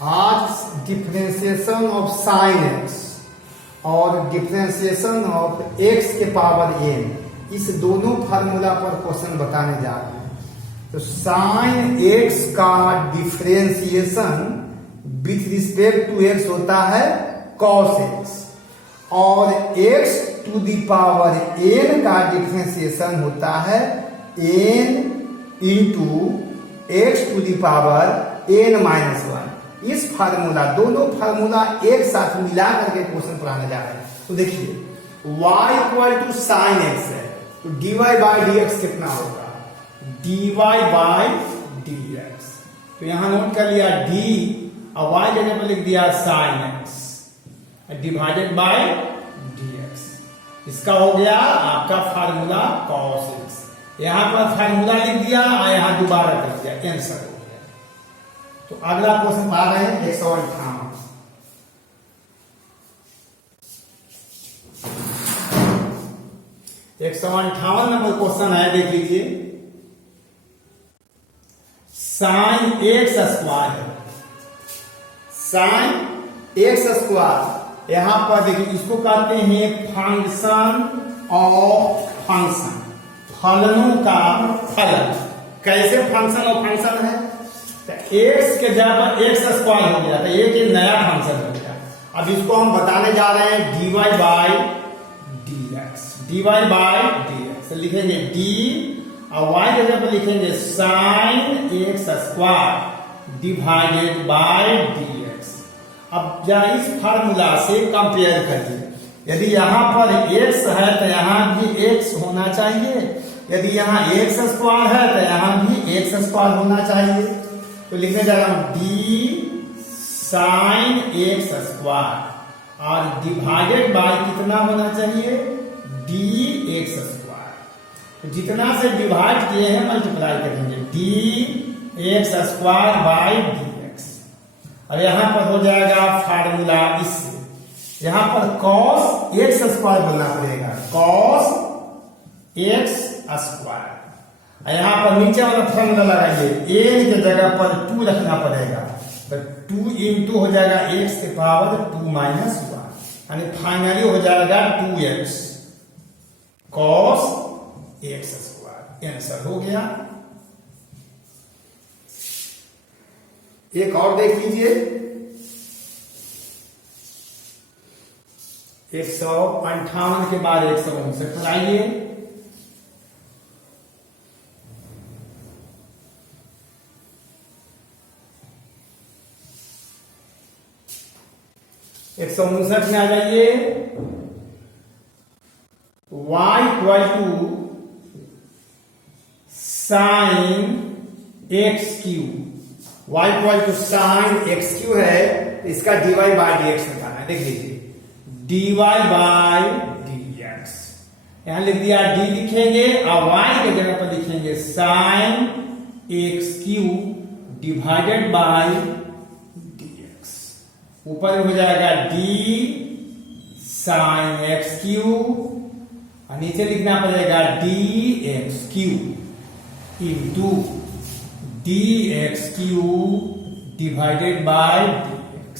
आज differentiation of sine x और differentiation of x के पावर एन, इस दोनों फार्मूला पर क्वेश्चन बताने जा रहे हैं। तो साइन एक्स का differentiation with respect to x होता है कॉस एक्स, और x to the power n का डिफरेंशिएशन होता है n into x to the power n minus one. इस फार्मूला, दोनों फार्मूला एक साथ मिला करके क्वेश्चन पढ़ाने जा रहे हैं। तो देखिए y equal to sine x है, तो dy बाई डी एक्स कितना होगा, dy बाई डी एक्स। तो यहां नोट कर लिया d और y जगह पर लिख दिया sine x divided by dx। इसका हो गया आपका फार्मूला cos x। यहां पर फार्मूला लिख दिया और यहां दोबारा कर दिया, आंसर हो गया। तो अगला क्वेश्चन आ रहे हैं 158। नंबर क्वेश्चन है, देख लीजिए। साइन एक्स स्क्वायर है, साइन एक्स स्क्वायर। यहां पर देखिए इसको कहते हैं फंक्शन ऑफ फंक्शन, फलनों का फलन। कैसे फंक्शन ऑफ फंक्शन है, तो एक्स के जगह पर एक्स स्क्वायर हो गया, तो एक नया फंक्शन हो गया। अब इसको हम बताने जा रहे हैं dy by D x, dy by D x. लिखेंगे d और y जगह पर लिखेंगे sine x square divided by D. अब जरा इस फार्मूला से कंपेयर करिए। यदि यहां पर x है तो यहां भी x होना चाहिए, यदि यहां x स्क्वायर है तो यहां भी x स्क्वायर होना चाहिए। तो लिखने जा रहा हूं d साइन x स्क्वायर और डिवाइडेड बाय कितना होना चाहिए, dx स्क्वायर। तो जितना से डिवाइड किए हैं मल्टीप्लाई करेंगे, dx स्क्वायर बाय dx। और यहां पर हो जाएगा फार्मूला इससे, यहां पर cos x स्क्वायर बोलना पड़ेगा, cos x स्क्वायर। और यहां पर नीचे वाला फार्मूला लगाइए, n के जगह पर 2 रखना पड़ेगा, तो 2 इंटू हो जाएगा x के पावर 2 माइनस 1, यानी फाइनली हो जाएगा 2x cos x square. Answer हो गया। एक और देख लीजिए, 158 के बाद 159 लाइए। एक 159 में आ जाइए। y equal to sine x cube, y equal to sine x cube है, इसका dy बाई डी एक्स निकालना है। देख लीजिए dy बाई डी एक्स, यहां लिख दिया d लिखेंगे और y के जगह पर लिखेंगे sign x Q divided by D x. ऊपर हो जाएगा d साइन एक्स क्यू और नीचे लिखना पड़ेगा D x Q into dx Q divided by dx।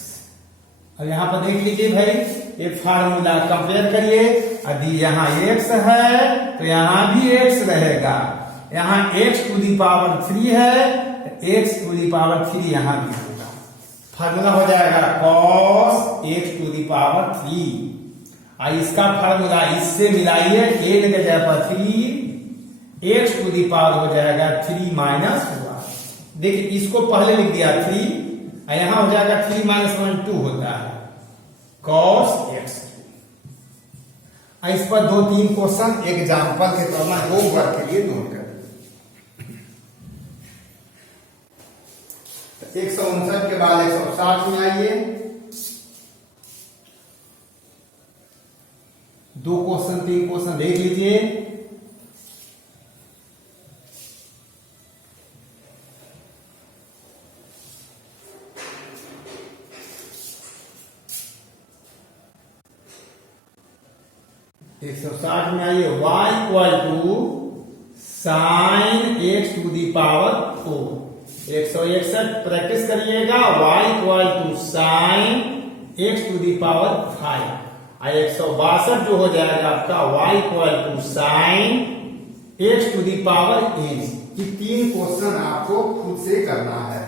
अब यहां पर देख लीजिए भाई, ये फार्मूला कंपेयर करिए। यदि यहां x है तो यहां भी x रहेगा, यहां x टू दी पावर 3 है तो x टू दी पावर 3 यहां भी होगा। फार्मूला हो जाएगा cos x to the power 3, और इसका फार्मूला इससे मिलाइए, n के जगह पर 3, x टू दी पावर हो जाएगा 3 माइनस 1। देखिए इसको पहले लिख दिया 3, और यहां हो जाएगा 3 माइनस 1 2 होता है cos x। इस पर 2-3 क्वेश्चन एग्जाम्पल के तौर पर होमवर्क के लिए नोट कर। 159 के बाद 160 में आइए। 2 क्वेश्चन 3 क्वेश्चन देख लीजिए। एक 160 में आइए, y equal to sine x to the power 4 161 practice करिएगा। y equal to sine x to the power 5। 162 जो हो जाएगा आपका y equal to sine x to the power 8। ये 3 क्वेश्चन आपको खुद से करना है।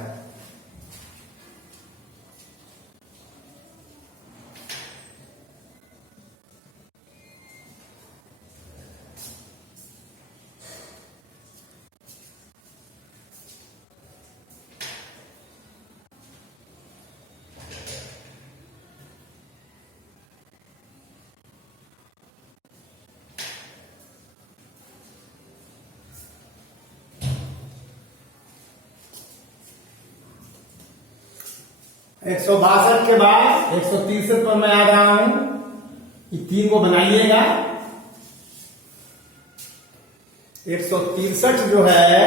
एक 162 के बाद 163 पर मैं आ रहा हूं। ये 3 को बनाइएगा। 163 जो है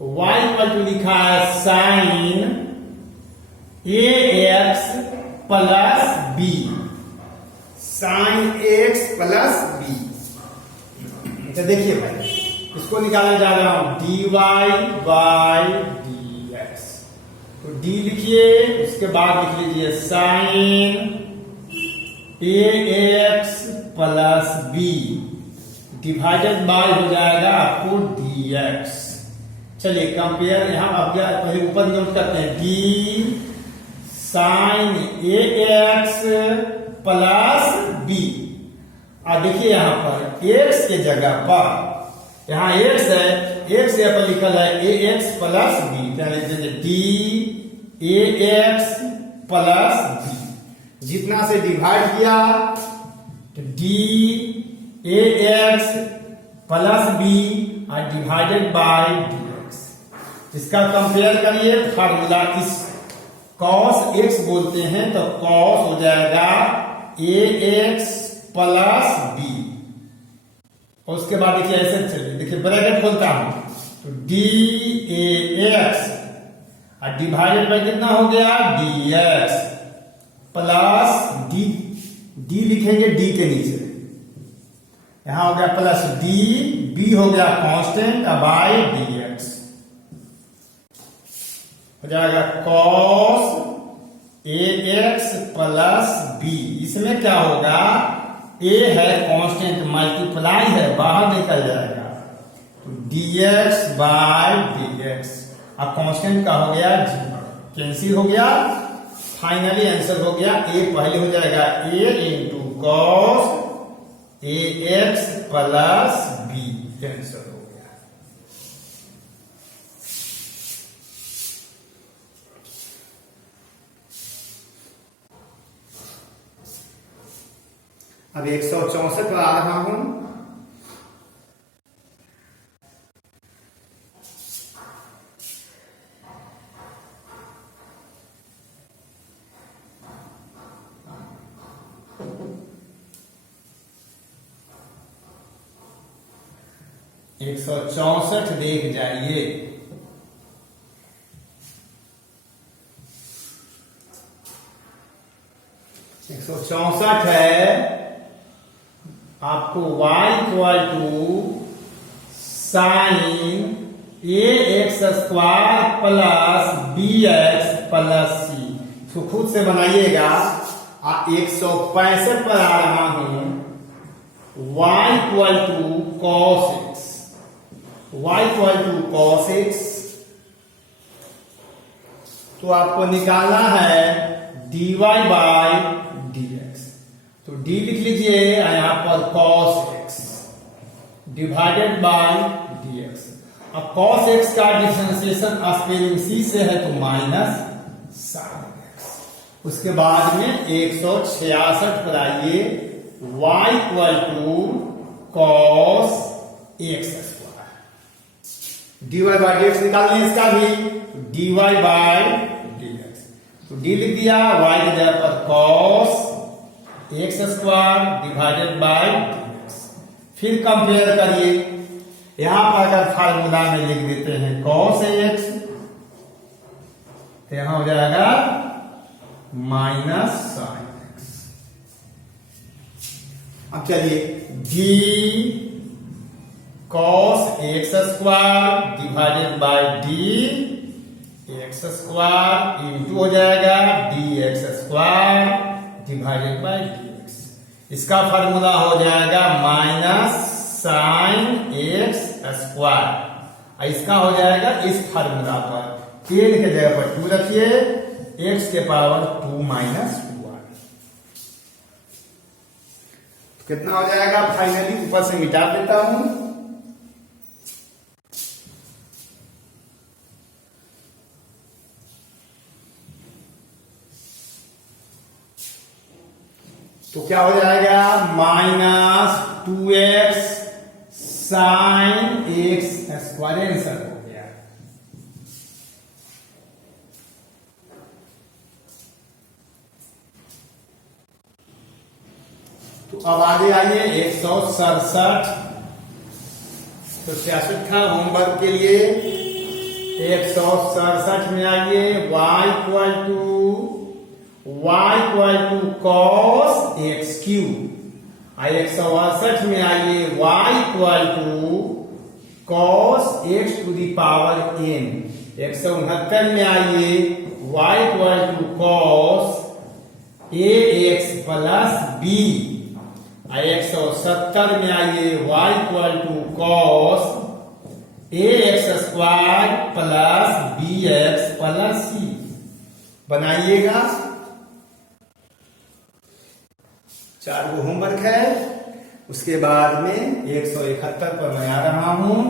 y इक्वल टू लिखा है sine ax plus b। Sine x plus b। तो देखिए भाई, इसको निकालने जा रहा हूं dy बाय dx। तो d लिखिए, उसके बाद लिख लीजिए sine ax plus b divided by हो जाएगा आपको dx। चलिए कंपेयर, यहां अब क्या पहले ऊपर नोट करते हैं d sine ax plus b। और देखिए यहां पर x के जगह पर यहां x है, x यहाँ पर लिखा है ax plus b। d ax plus b जितना से डिवाइड किया तो d ax प्लस b और डिवाइडेड बाय dx। इसका कंपेयर करिए, फार्मूला इस cos x बोलते हैं तो cos हो जाएगा ax प्लस b। और उसके बाद देखिए ऐसे चलिए, देखिए ब्रैकेट खोलता हूं तो dAx और डिवाइडेड बाय कितना हो गया dx प्लस d लिखेंगे d के नीचे, यहां हो गया प्लस d, b हो गया कांस्टेंट बाय dx हो जाएगा cos ax प्लस b। इसमें क्या होगा, a है कांस्टेंट, मल्टीप्लाई है, बाहर निकल जाएगा तो dx बाय dx। अब कांस्टेंट का हो गया g, कैंसिल हो गया। फाइनली आंसर हो गया a पहले हो जाएगा a into cos ax plus b। Answer हो गया। अब 164 पर आ रहा हूं। एक 164 देख जाइए। एक 164 है आपको y equal to sine ax square plus bx plus c। तो खुद से बनाइएगा। 165 पर आ रहा हूं, y equal to cos x। y equal to cos x तो आपको निकालना है dy बाय dx। तो d लिख लीजिए, यहां पर cos x divided by dx। अब cos x का डिफरेंशिएशन स्पेलिंग c से है तो माइनस sin x। उसके बाद में 166 पर आइए, y equal to cos x square. dy by dx निकालने इसका भी, dy बाय dx। तो d लिख दिया, y की जगह पर cos x square divided by dx। फिर कंपेयर करिए, यहां पर अगर फार्मूला में लिख देते हैं cos x तो यहां हो जाएगा माइनस sin x। अब चलिए d cos x square divided bye D x square into हो जाएगा D x square divided bye D x. इसका फॉर्मूला हो जाएगा माइनस साइन एक्स स्क्वायर। इसका हो जाएगा इस फार्मूला पर टेन के जगह पर 2 रखिए, एक्स के पावर 2 माइनस 1। तो कितना हो जाएगा फाइनली, ऊपर से मिटा देता हूं। तो क्या हो जाएगा minus 2x sine x square answer हो गया। तो अब आगे आइए 167। तो 66 था होमवर्क के लिए। 167 में आइए y equal to cos x cube. 168 में आइए y equal to cos x to the power n। 169 में आइए y equal to cos a x plus b. 170 में आइए y equal to cos a x square plus b x plus c. बनाइएगा, 4 गो homework है। उसके बाद में 171 पर मैं आ रहा हूं।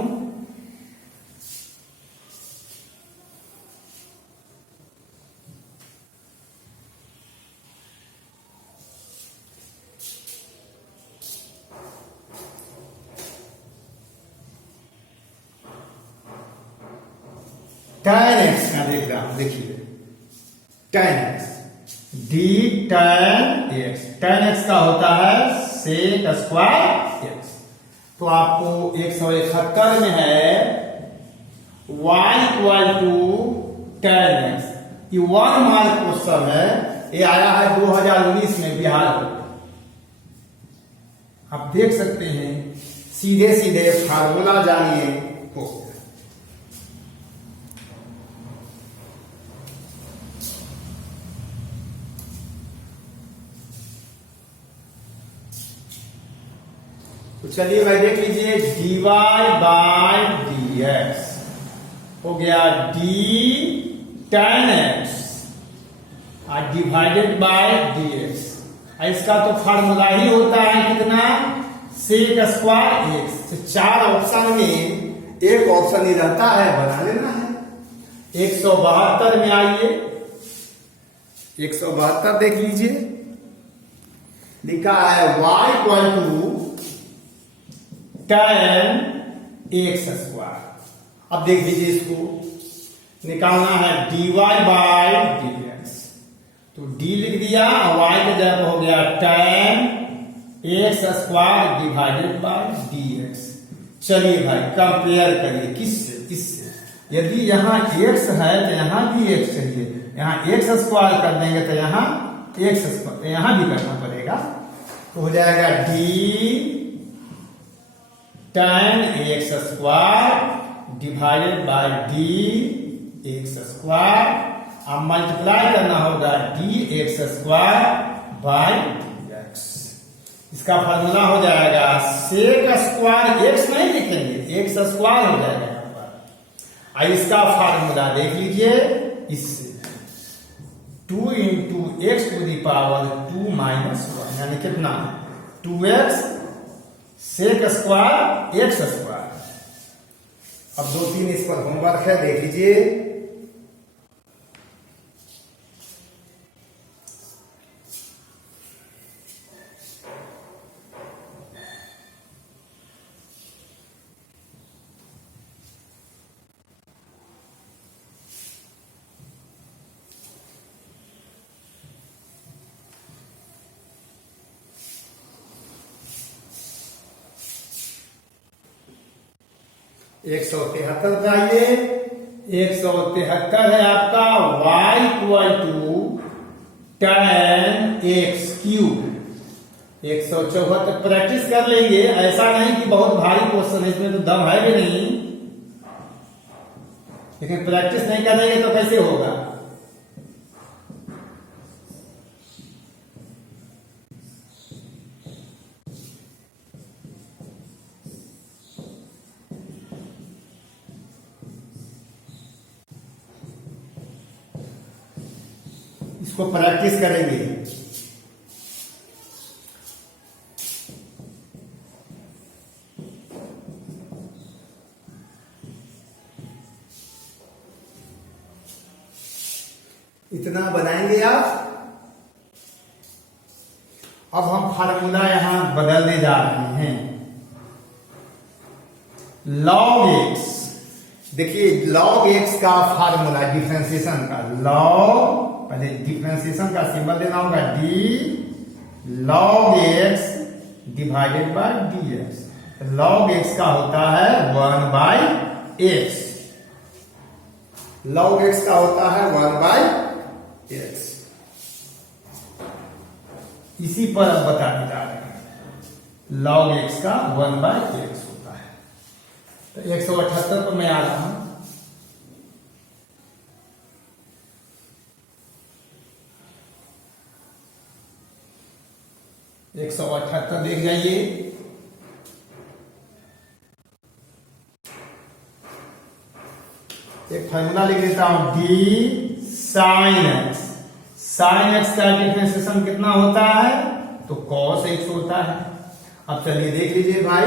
tan x का देख रहा हूं, देखिए tan x D tan x। tan x का होता है सेक स्क्वायर x। तो आपको 171 में है y equal to tan x। ये 1 मार्क क्वेश्चन है, ये आया है 2019 में बिहार में। आप देख सकते हैं, सीधे सीधे फार्मूला जानिए हो। तो चलिए भाई देख लीजिए, dy बाय dx हो गया d tan x और डिवाइडेड बाय dx। इसका तो फार्मूला ही होता है कितना, सेक स्क्वायर एक्स। तो 4 ऑप्शन में एक ऑप्शन ही रहता है, बना लेना है। 172 में आइए, 172 देख लीजिए, लिखा है y equal to tan x square. अब देख लीजिए, इसको निकालना है dy बाय dx। तो d लिख दिया, y के जगह हो गया tan x square divided by dx। चलिए भाई कंपेयर करिए, किससे किससे। यदि यहाँ x है तो यहाँ भी x चाहिए, यहाँ एक्स स्क्वायर कर देंगे तो यहाँ एक्स स्क्वायर, यहाँ भी करना पड़ेगा। तो हो जाएगा d tan x square divided bye D x square. अब मल्टीप्लाई करना होगा D x square by D x. इसका फॉर्मूला हो जाएगा सेक स्क्वायर, एक्स नहीं लिखेंगे, एक्स स्क्वायर हो जाएगा यहाँ पर। इसका फार्मूला देख लीजिए, इससे 2 into x to the power 2 minus 1, यानी कितना 2x sec square x square. अब 2-3 इस पर होमवर्क है, देख लीजिए। एक 173 चाहिए। 173 है आपका y equal to tan x cube. 174 practice कर लेंगे, ऐसा नहीं कि बहुत भारी क्वेश्चन है, इसमें तो दम है भी नहीं, लेकिन प्रैक्टिस नहीं करेंगे तो कैसे होगा। इसको प्रैक्टिस करेंगे। इतना बनाएंगे आप। अब हम फार्मूला यहां बदलने जा रहे हैं। लॉग एक्स, देखिए लॉग एक्स का फार्मूला डिफरेंशिएशन का, लॉग, पहले डिफरेंशिएशन का सिंबल देना होगा D log x divided by D x. Log x का होता है 1 बाई एक्स, लॉग एक्स का होता है 1 बाई एक्स। इसी पर अब बताने जा रहे हैं। लॉग एक्स का 1 बाई एक्स होता है। तो 178 पर मैं आ रहा हूं। एक 178 देख जाइए। एक फार्मूला लिख देता हूं, D sine x. Sign x का डिफरेंशिएशन कितना होता है, तो कॉस एक्स होता है। अब चलिए देख लीजिए भाई,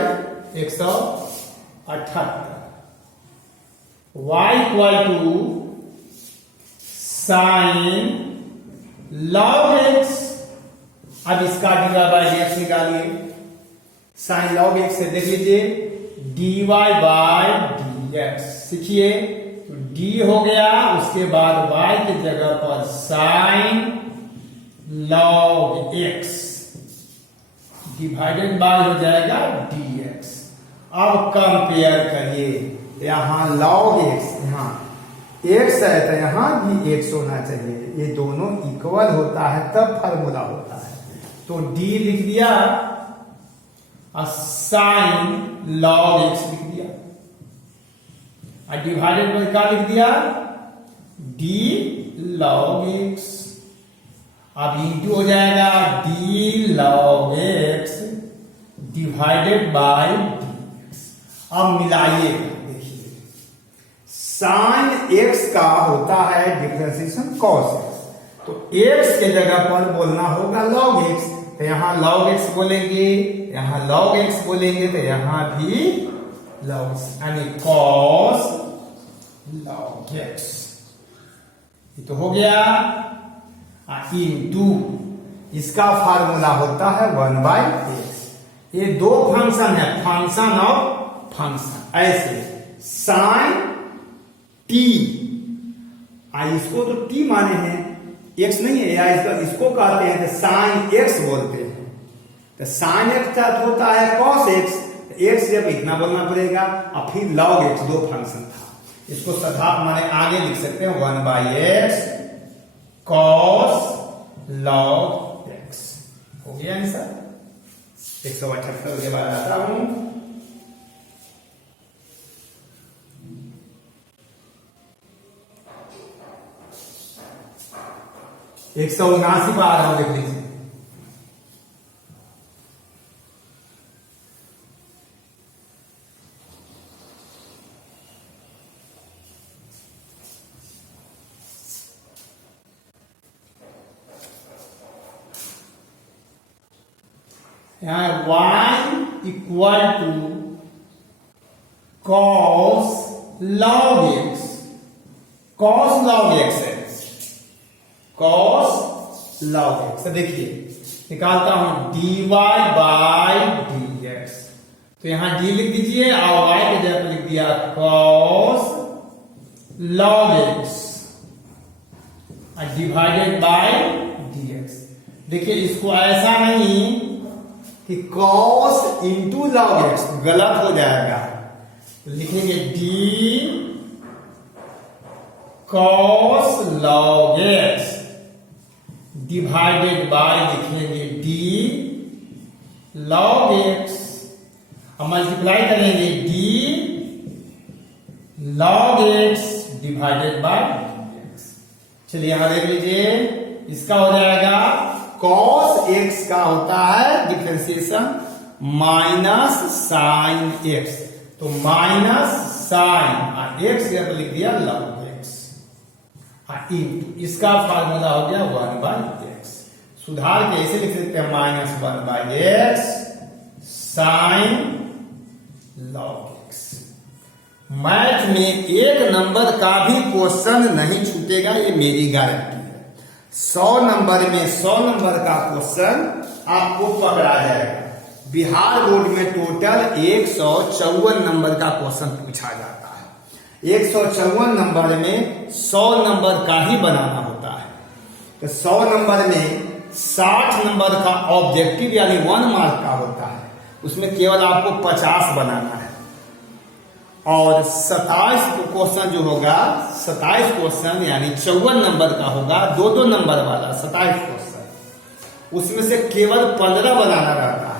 178 y equal to sine log x. अब इसका डिवाइड बाय एक्स निकालिए। साइन लॉग एक्स से देख लीजिए, dy बाय dx। सीखिए, तो d हो गया, उसके बाद y की जगह पर sign log x divided by हो जाएगा dx। अब कंपेयर करिए, यहां लॉग x, यहां x है तो यहां भी x होना चाहिए, ये दोनों इक्वल होता है तब फार्मूला होता है। तो d लिख दिया और साइन लॉग एक्स लिख दिया और डिवाइडेड बाय क्या लिख दिया, d लॉग एक्स। अब इंटू हो जाएगा d log x divided by dx। अब मिलाइए, देखिए साइन एक्स का होता है डिफरेंशिएशन कॉस एक्स, तो x के जगह पर बोलना होगा लॉग एक्स। तो यहां लॉग एक्स बोलेंगे, यहां लॉग एक्स बोलेंगे, तो यहां भी लॉग यानी कॉस लॉग एक्स। ये तो हो गया। इंटू इसका फार्मूला होता है 1 बाई एक्स। ये दो फंक्शन है, फंक्शन ऑफ फंक्शन। ऐसे साइन टी, इसको तो टी माने हैं, एक्स नहीं है, या इसको कहते हैं तो साइन एक्स बोलते हैं। तो साइन एक्स होता है कॉस एक्स, एक्स जब इतना बोलना पड़ेगा, और फिर लॉग एक्स, दो फंक्शन था। इसको सदा माने आगे लिख सकते हैं 1 by x cos log x. हो गया आंसर। 178 के बाद आता हूं, एक 179 पर आ रहा हूं, देख लीजिए। यहां y equal to cos log x, cos log x है, कॉस लॉग एक्स। देखिए निकालता हूं dy बाय dx। तो यहां d लिख दीजिए और y की जगह पर लिख दिया cos log x divided by dx। देखिए इसको ऐसा नहीं कि कॉस इंटू लॉग एक्स, गलत हो जाएगा। तो लिखेंगे d cos log x divided by, लिखेंगे d log x, अब मल्टीप्लाई करेंगे d log x divided by dx। चलिए यहां देख लीजिए, इसका हो जाएगा cos x का होता है डिफरेंशिएशन माइनस साइन x, तो माइनस साइन x का लिख दिया log x, इंटू इसका फार्मूला हो गया 1/x। सुधार के ऐसे लिख सकते हैं minus 1/x sine log x। Math में एक नंबर का भी क्वेश्चन नहीं छूटेगा, ये मेरी गारंटी है। 100 नंबर में 100 नंबर का क्वेश्चन आपको पकड़ा जाएगा। बिहार बोर्ड में टोटल 154 नंबर का क्वेश्चन पूछा जाता है। 154 नंबर में 100 नंबर का ही बनाना होता है, तो 100 नंबर में 60 नंबर का ऑब्जेक्टिव यानी 1 मार्क का होता है, उसमें केवल आपको 50 बनाना है। और 27 क्वेश्चन जो होगा, 27 क्वेश्चन यानी 54 नंबर का होगा, 2-2 नंबर वाला 27 क्वेश्चन, उसमें से केवल 15 बनाना रहता है।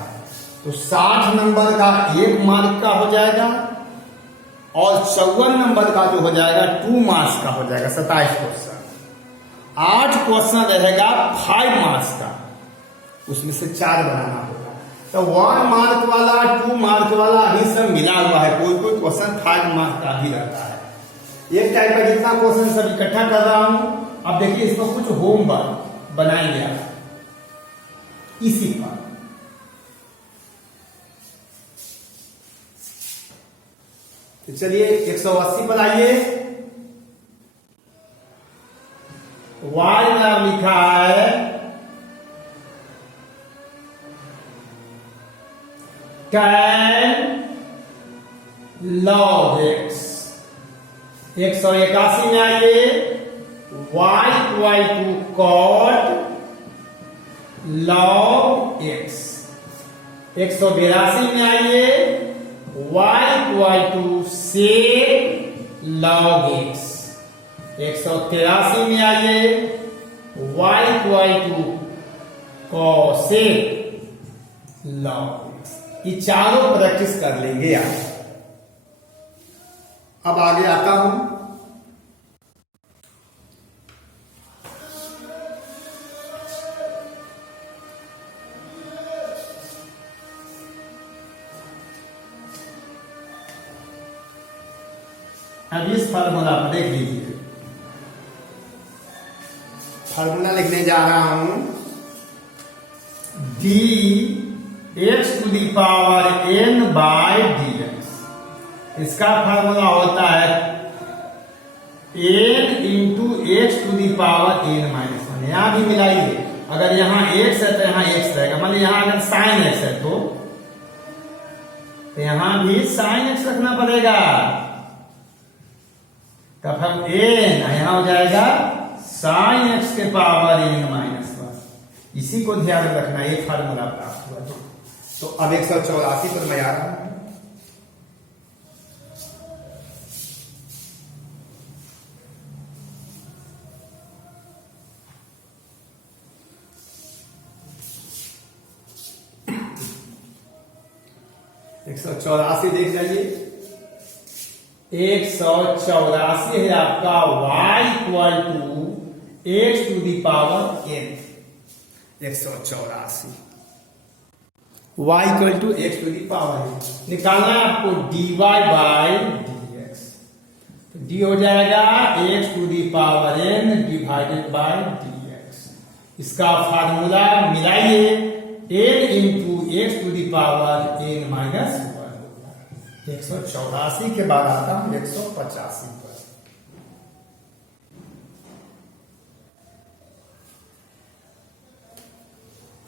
तो 60 नंबर का 1 मार्क का हो जाएगा और 54 नंबर का जो हो जाएगा 2 मार्क्स का हो जाएगा। 27 क्वेश्चन, 8 क्वेश्चन रहेगा 5 मार्क्स का, उसमें से 4 बनाना होगा। तो 1 मार्क वाला 2 मार्क वाला ही सब मिला हुआ है, कोई कोई क्वेश्चन 5 मार्क का भी रहता है। एक टाइप का जितना क्वेश्चन सब इकट्ठा कर रहा हूं। अब देखिए इसको कुछ होमवर्क बनाएंगे आप इसी पर। तो चलिए 180 पर आइए। y में लिखा है tan log x। 181 में आइए, y equal to cot log x। 182 में आइए, y equal to sec log x। 183 में आइए, y equal to cosec log x। ये चारों प्रैक्टिस कर लेंगे आप। अब आगे आता हूं, अब इस फार्मूला पर देख लीजिए। फार्मूला लिखने जा रहा हूं, d x to the power n by dx। इसका फार्मूला होता है n into x to the power n minus 1। यहां भी मिलाइए, अगर यहां x है तो यहां x रहेगा, मान लीजिए यहां अगर साइन x है तो यहां भी साइन x रखना पड़ेगा। तब हम n यहां हो जाएगा साइन x के पावर n माइनस 1। इसी को ध्यान रखना, ये फार्मूला प्राप्त हुआ। तो अब 184 पर मैं आ रहा हूं। एक 184 देख जाइए। 184 है आपका y equal to x to the power n। 184 y equal to x to the power n निकालना है आपको dy बाय dx। तो d हो जाएगा x to the power n divided by dx। इसका फार्मूला मिलाइए, n into x to the power n minus 1। 184 के बाद आता हूं 185 पर।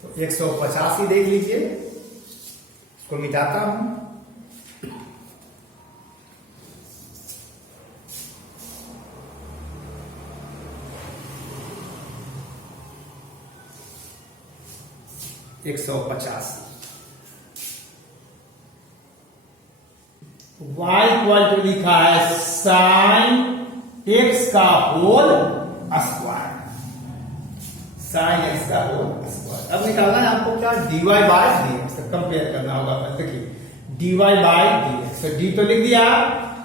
तो 185 देख लीजिए, इसको मिटाता हूं। एक 185 y इक्वल टू लिखा है साइन x का होल स्क्वायर। साइन एक्स का होल स्क्वायर। अब निकालना है आपको क्या, dy बाय dx, कंपेयर करना होगा। देखिए dy बाय dx, तो d तो लिख दिया,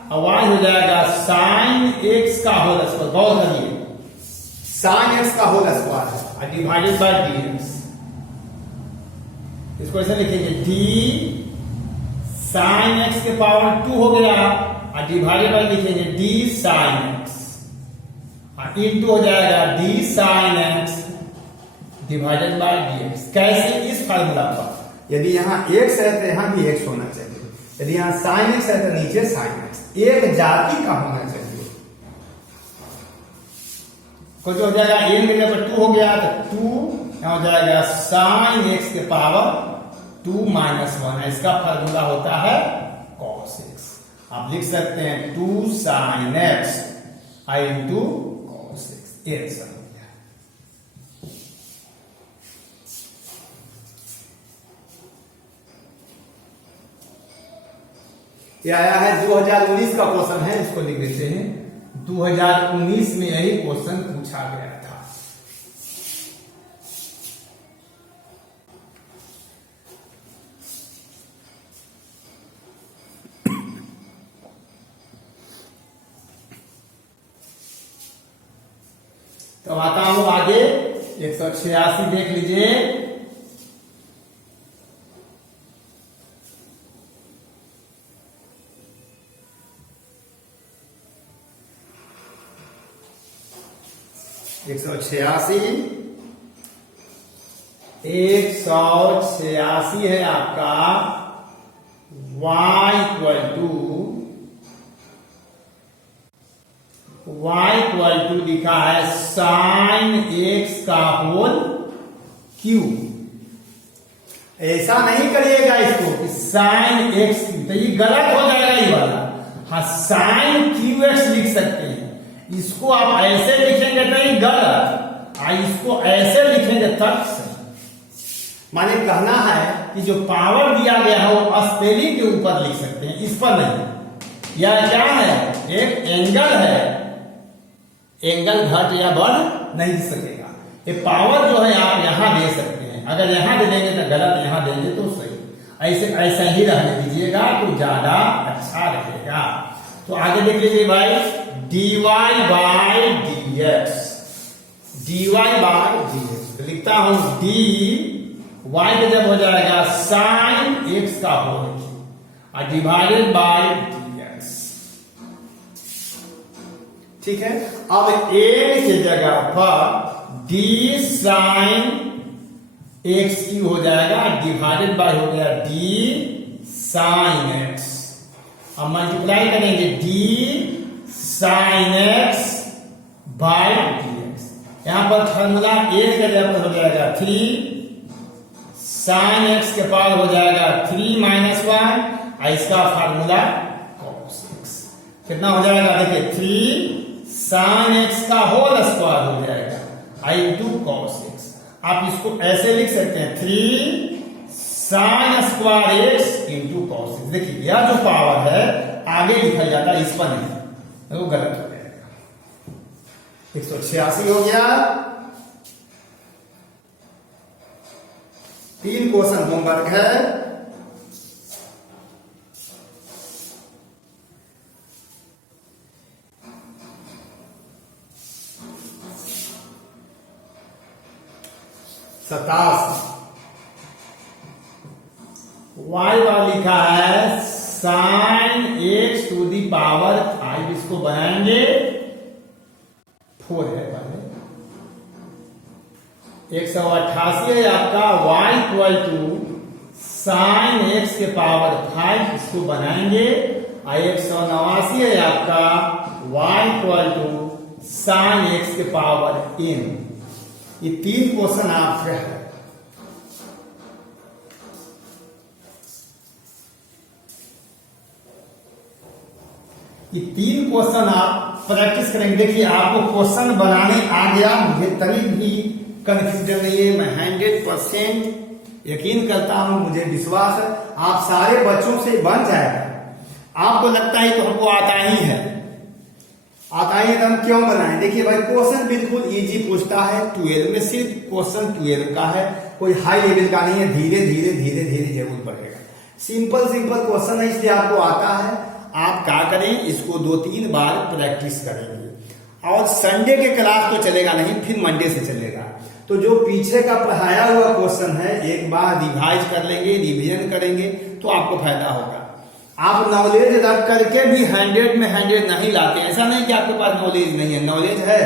अब y हो जाएगा साइन x का होल स्क्वायर। गौर करिए, साइन x का whole square divided by dx, इसको ऐसे लिखेंगे d साइन x के पावर 2 हो गया, और डिवाइडेड बाय लिखेंगे d साइन x, और इनटू हो जाएगा d sine x divided by dx। कैसे, इस फार्मूला पर यदि यहाँ x है तो यहाँ भी x होना चाहिए, यदि यहाँ साइन x है तो नीचे साइन x, एक जाति का होना चाहिए। कुछ हो जाएगा n मिलने पर 2 हो गया, तो 2 यहाँ हो जाएगा साइन x के पावर 2 माइनस 1, इसका फार्मूला होता है cos x। आप लिख सकते हैं 2 sine x into cos x, ये आंसर हो गया। ये आया है 2019 का क्वेश्चन है, इसको लिख देते हैं। 2019 में यही क्वेश्चन पूछा गया था। तो आता हूं आगे, 186 देख लीजिए। एक सौ छियासी है आपका, y इक्वल टू लिखा है साइन x का होल क्यूब। ऐसा नहीं करिएगा इसको कि साइन x, तो ये गलत हो जाएगा ये वाला। हाँ, साइन क्यू एक्स लिख सकते हैं, इसको आप ऐसे लिखेंगे तो ये गलत, इसको ऐसे लिखेंगे तब सही। माने कहना है कि जो पावर दिया गया है वो स्पेलिंग के ऊपर लिख सकते हैं, इस पर नहीं। या क्या है, एक एंगल है, एंगल घट या बढ़ नहीं सकेगा। ये पावर जो है आप यहां दे सकते हैं, अगर यहां दे देंगे तो गलत, यहां देंगे तो सही। ऐसे ऐसा ही रहने दीजिएगा तो ज्यादा अच्छा रहेगा। तो आगे देख लीजिए भाई, dy by dx, dy by dx, तो लिखता हूं dy के जब हो जाएगा साइन x का होल और डिवाइडेड बाय dx। ठीक है, अब a की जगह पर d साइन x की हो जाएगा, डिवाइडेड बाय हो गया d साइन x। अब मल्टीप्लाई करेंगे d sine x by dx। यहां पर फॉर्मूला a के जगह पर हो जाएगा 3 साइन x के पावर हो जाएगा 3 माइनस 1, और इसका फार्मूला cos x। कितना हो जाएगा, देखिए 3 साइन x का होल स्क्वायर हो जाएगा इंटू cos x। आप इसको ऐसे लिख सकते हैं 3 sine square x into cos x। देखिए यह जो पावर है आगे लिखा जाता है, इस पर नहीं, वो गलत हो जाएगा। 186 हो गया। 3 क्वेश्चन होमवर्क है। y वाला लिखा है sine x to the power 5, इसको बनाएंगे 4 है पहले। 188 है आपका y equal to sine x के पावर 5, इसको बनाएंगे। और 189 है आपका y equal to sine x के पावर n। ये 3 क्वेश्चन आपके हैं। ये 3 क्वेश्चन आप प्रैक्टिस करेंगे। देखिए आपको क्वेश्चन बनाने आ गया, मुझे तभी भी कंफ्यूजन नहीं है। मैं 100% यकीन करता हूं, मुझे विश्वास है आप सारे बच्चों से बन जाएगा। आपको लगता है तो हमको आता ही है, आता है हम क्यों बनाए। देखिए भाई क्वेश्चन बिल्कुल इजी पूछता है, 12 में सिर्फ क्वेश्चन 12 का है, कोई हाई लेवल का नहीं है, धीरे धीरे धीरे धीरे जरूर बढ़ेगा। सिंपल सिंपल क्वेश्चन है इसलिए आपको आता है। आप क्या करें, इसको 2-3 बार प्रैक्टिस करेंगे और संडे के क्लास तो चलेगा नहीं, फिर मंडे से चलेगा। तो जो पीछे का पढ़ाया हुआ क्वेश्चन है एक बार रिवाइज कर लेंगे, रिवीजन करेंगे तो आपको फायदा होगा। आप नॉलेज रख करके भी 100 में 100 नहीं लाते, ऐसा नहीं कि आपके पास नॉलेज नहीं है, नॉलेज है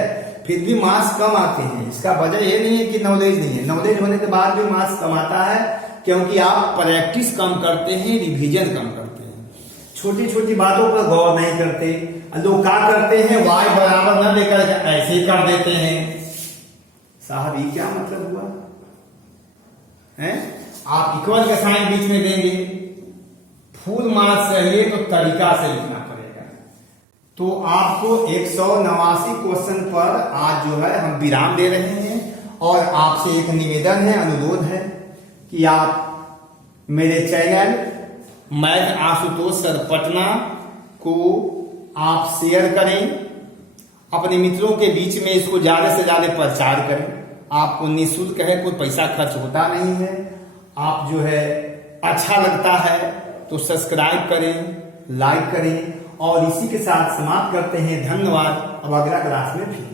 फिर भी मार्क्स कम आते हैं। इसका वजह ये नहीं है कि नॉलेज नहीं है, नॉलेज होने के बाद भी मार्क्स कम आता है क्योंकि आप प्रैक्टिस कम करते हैं, रिवीजन कम करते हैं, छोटी छोटी बातों पर गौर नहीं करते। लोग क्या करते हैं, y बराबर न देकर ऐसे ही कर देते हैं। साहब ये क्या मतलब हुआ है? आप इक्वल का साइन बीच में देंगे, फुल मार्क्स चाहिए तो तरीका से लिखना पड़ेगा। तो आपको 189 क्वेश्चन पर आज जो है हम विराम दे रहे हैं और आपसे एक निवेदन है, अनुरोध है कि आप मेरे channel math Ashutosh sir Patna को आप शेयर करें, अपने मित्रों के बीच में इसको ज्यादा से ज्यादा प्रचार करें। आपको निःशुल्क है, कोई पैसा खर्च होता नहीं है। आप जो है अच्छा लगता है तो सब्सक्राइब करें, लाइक करें और इसी के साथ समाप्त करते हैं। धन्यवाद। अब अगला क्लास में फिर